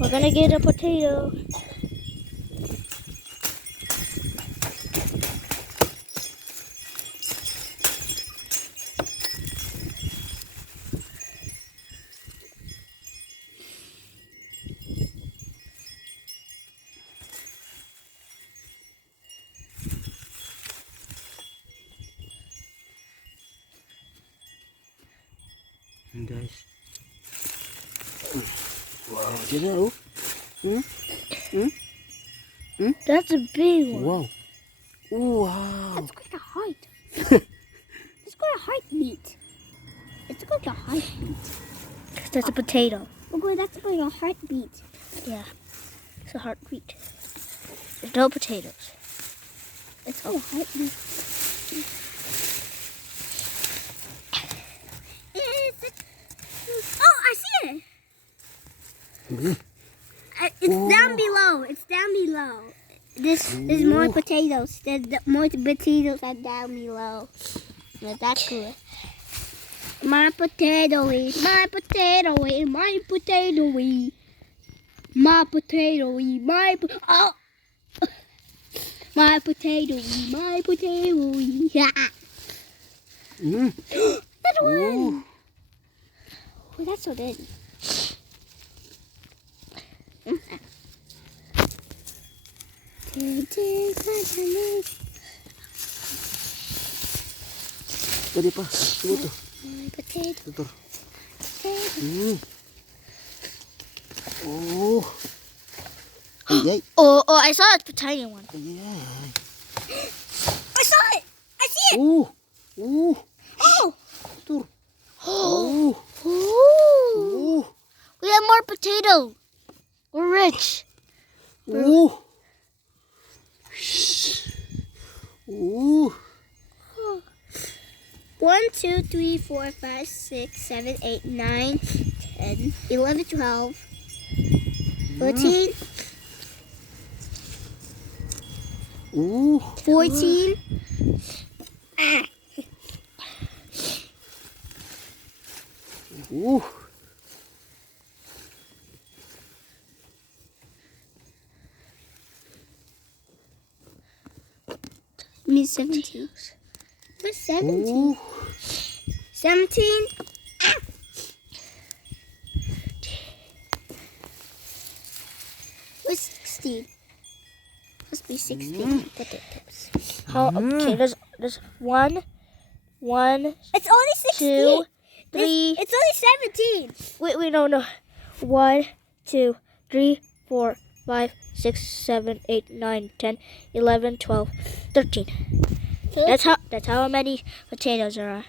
We're gonna get a potato. Guys. Wow, dyan na oh. That's a big one. Wow. Wow. That's like a heart. It's got a heartbeat. It's like a heartbeat. That's a potato. Oh, that's like a heartbeat. Yeah, it's a heartbeat. There's no potatoes. It's got a heartbeat. Oh, I see it. It's down below. It's down below. This is more potatoes. More potatoes are down below. But that's good. My potato is my potato is my potato is my potato is my oh my potato is my potato is yeah. That one. Oh, that's so good. Tadi pa. Tumo to. Potato. Ito. Oh. Ay, ay. Oh, I saw a tiny one. Ay, ay. I saw it. I see it. Oh. Oh. Oh. Ito. Oh. Oh. We have more potatoes. We're rich. Oh. Oh. 1, 2, 3, 4, 5, 6, 7, 8, 9, 10, 11, 12, 13, Oh. 14. Oh. We need 17. What's 17? Oh. 17. What's 16? Must be 16 potatoes. Okay, there's one. It's only 16. 2, 3. It's only 17. Wait, no. 1, 2, 3, 4, 5, 6, 7, 8, 9, 10, 11, 12, 13. That's how many potatoes there are.